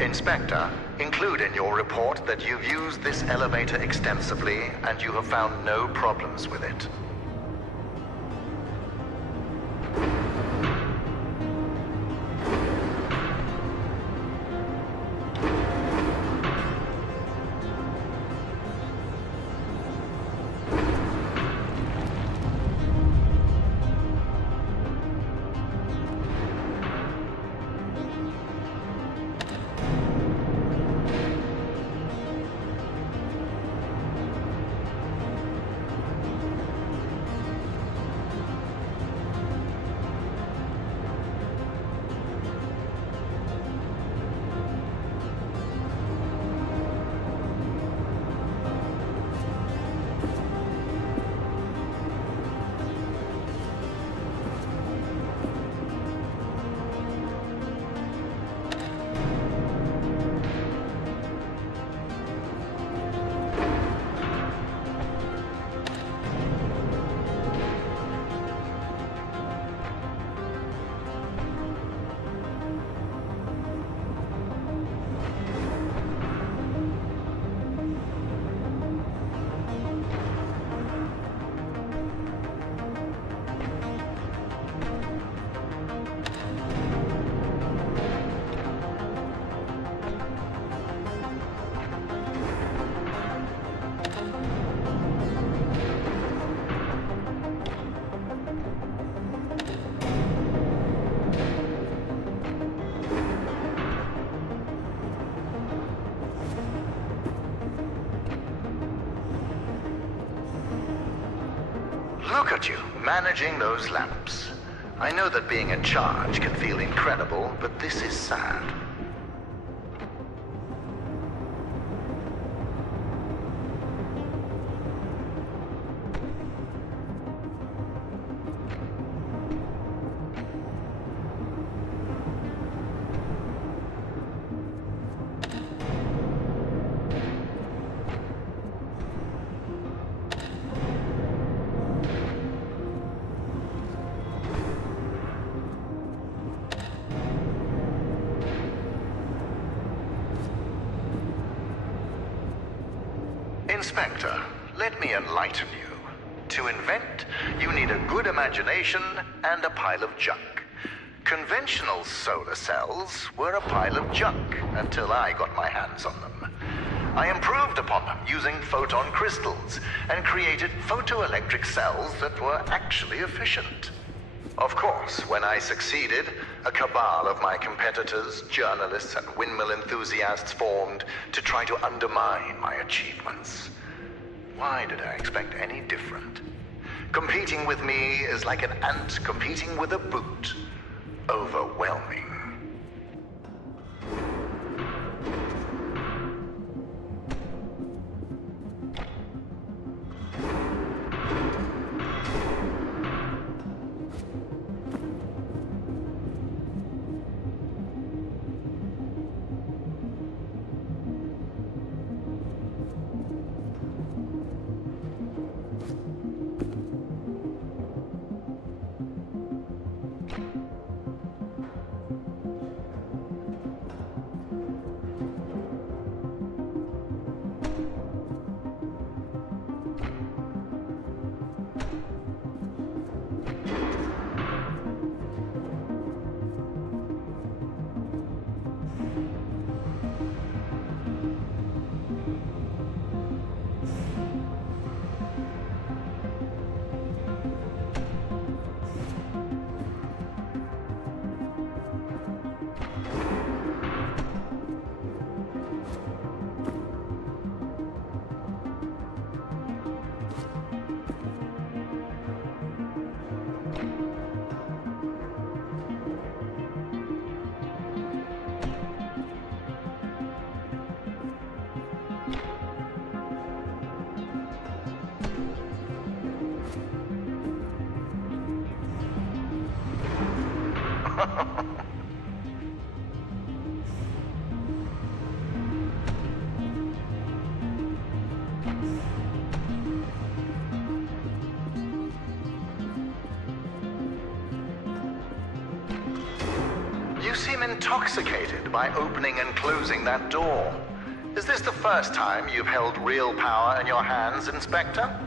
Inspector, include in your report that you've used this elevator extensively and you have found no problems with it. Look at you, managing those lamps. I know that being in charge can feel incredible, but this is sad. Inspector, let me enlighten you. To invent, you need a good imagination and a pile of junk. Conventional solar cells were a pile of junk until I got my hands on them. I improved upon them using photon crystals and created photoelectric cells that were actually efficient. Of course, when I succeeded, a cabal of my competitors, journalists, and windmill enthusiasts formed to try to undermine my achievements. Why did I expect any different? Competing with me is like an ant competing with a boot. Overwhelming. You seem seem intoxicated by opening and closing that door. Is this the first time you've held real power in your hands, Inspector?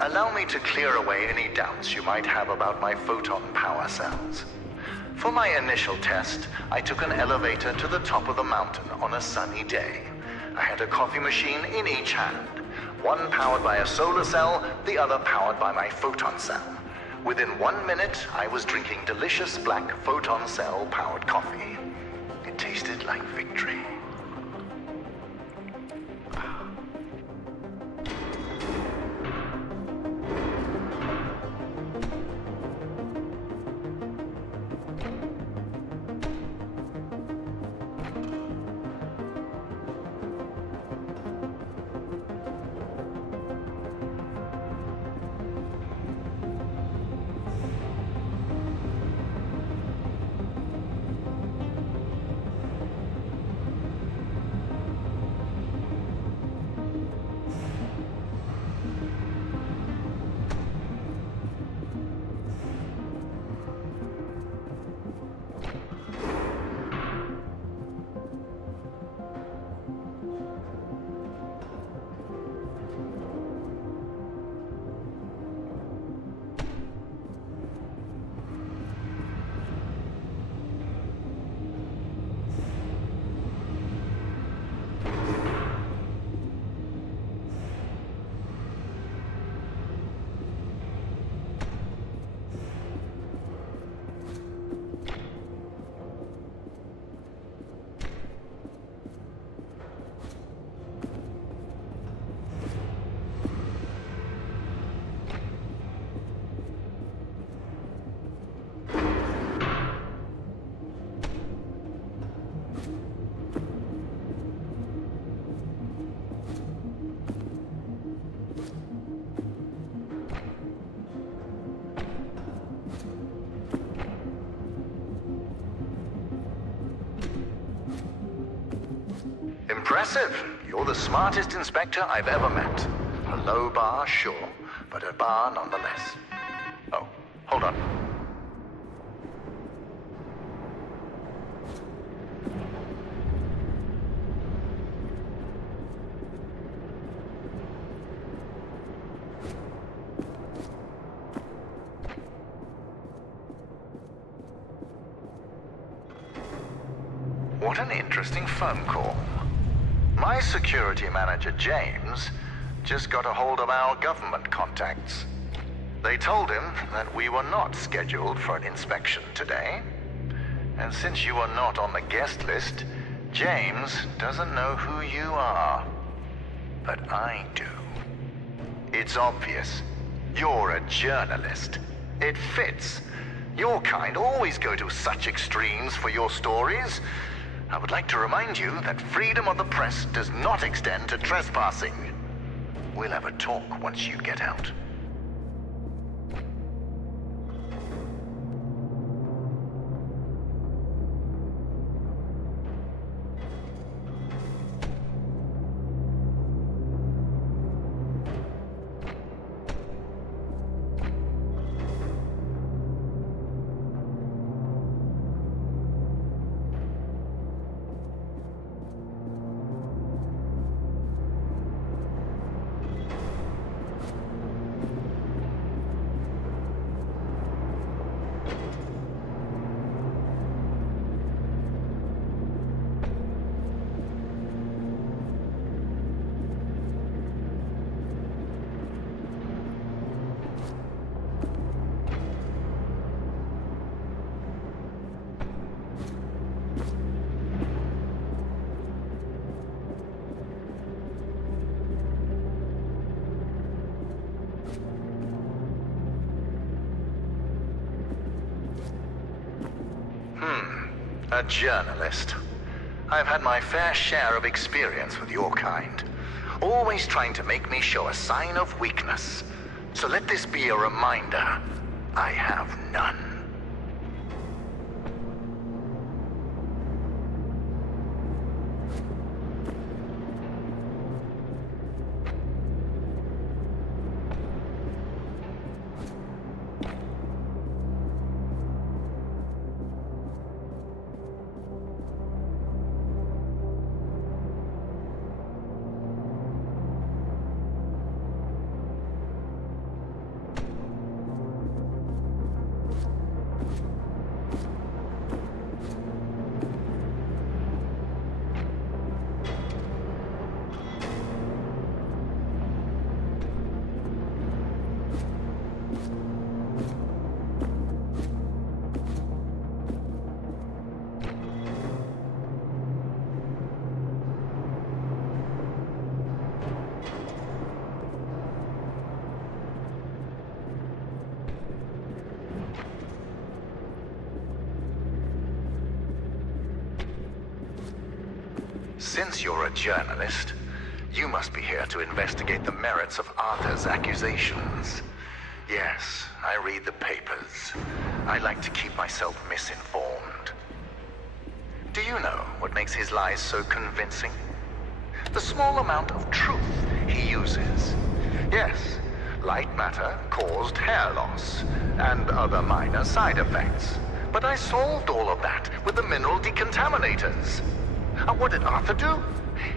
Allow me to clear away any doubts you might have about my photon power cells. For my initial test, I took an elevator to the top of the mountain on a sunny day. I had a coffee machine in each hand, one powered by a solar cell, the other powered by my photon cell. Within 1 minute, I was drinking delicious black photon cell powered coffee. It tasted like victory. Impressive. You're the smartest inspector I've ever met. A low bar, sure, but a bar nonetheless. Oh, hold on. What an interesting phone call. My security manager, James, just got a hold of our government contacts. They told him that we were not scheduled for an inspection today. And since you are not on the guest list, James doesn't know who you are. But I do. It's obvious. You're a journalist. It fits. Your kind always go to such extremes for your stories. I would like to remind you that freedom of the press does not extend to trespassing. We'll have a talk once you get out. A journalist. I've had my fair share of experience with your kind. Always trying to make me show a sign of weakness. So let this be a reminder. I have none. Since you're a journalist, you must be here to investigate the merits of Arthur's accusations. Yes, I read the papers. I like to keep myself misinformed. Do you know what makes his lies so convincing? The small amount of truth he uses. Yes, Lightmatter caused hair loss and other minor side effects. But I solved all of that with the mineral decontaminators. And what did Arthur do?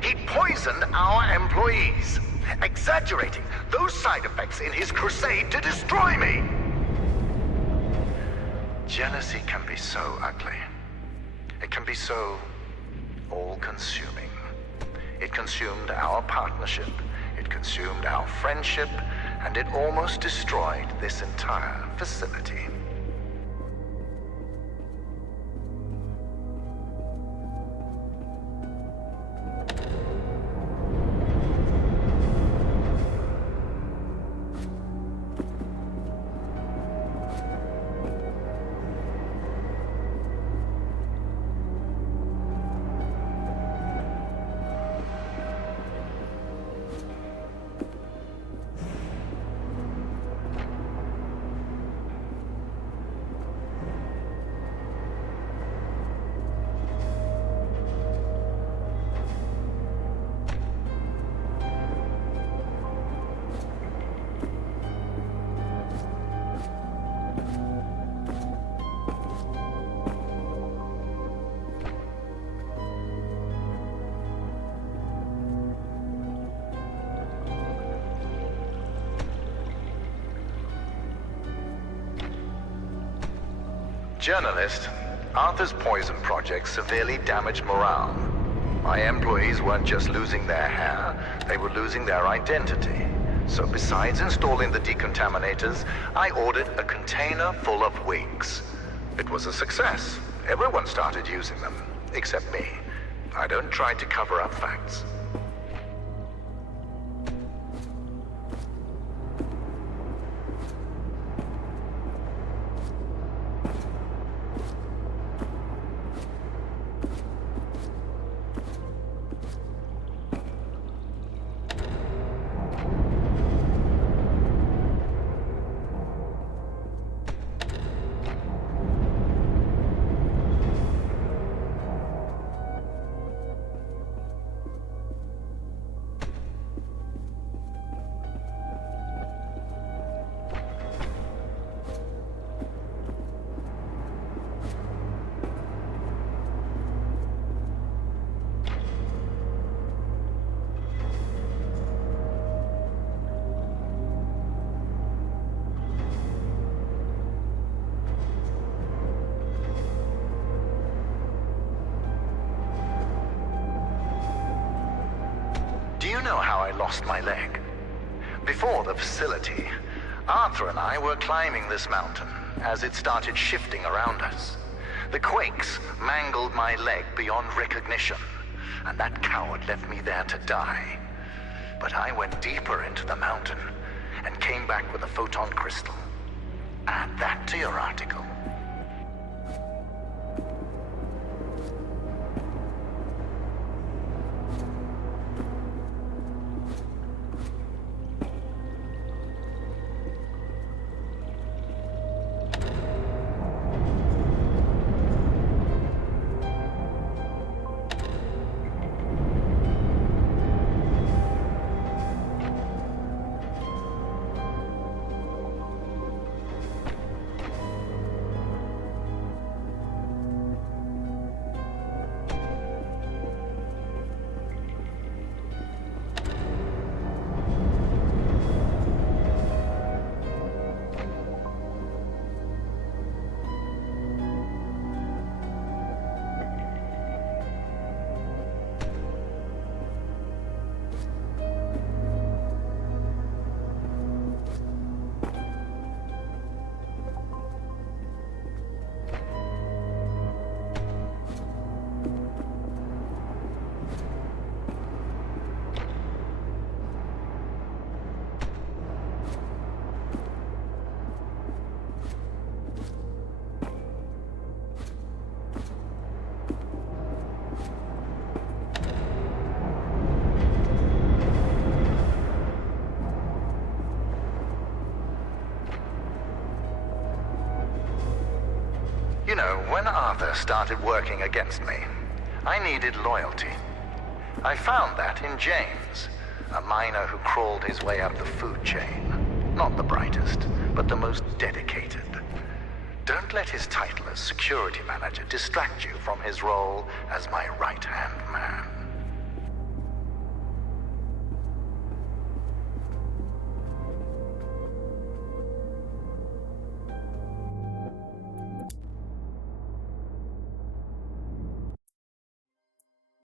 He poisoned our employees, exaggerating those side effects in his crusade to destroy me. Jealousy can be so ugly. It can be so all-consuming. It consumed our partnership, it consumed our friendship, and it almost destroyed this entire facility. Journalist, Arthur's poison project severely damaged morale. My employees weren't just losing their hair, they were losing their identity. So besides installing the decontaminators, I ordered a container full of wigs. It was a success. Everyone started using them, except me. I don't try to cover up facts. Do you know how I lost my leg? Before the facility, Arthur and I were climbing this mountain as it started shifting around us. The quakes mangled my leg beyond recognition, and that coward left me there to die. But I went deeper into the mountain and came back with a photon crystal. Add that to your article. You know, when Arthur started working against me, I needed loyalty. I found that in James, a miner who crawled his way up the food chain. Not the brightest, but the most dedicated. Don't let his title as security manager distract you from his role as my right-hand man.